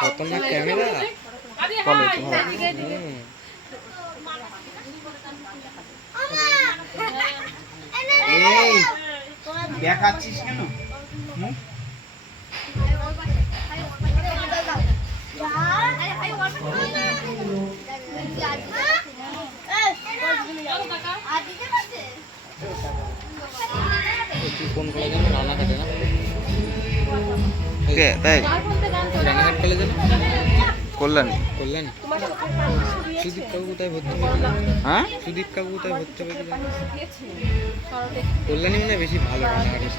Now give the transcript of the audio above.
খতরনাক camera দেখাচ্ছিস কেন? Phone করে যেন রানাঘাটে না তাই রানাঘাট কলেজে না কল্যাণী কল্যাণী সুদীপ কাকু কোথায় ভর্তি হবে? হ্যাঁ সুদীপ কাকু কোথায় ভর্তি হবে? কল্যাণী মানে বেশি ভালো রানাঘাটের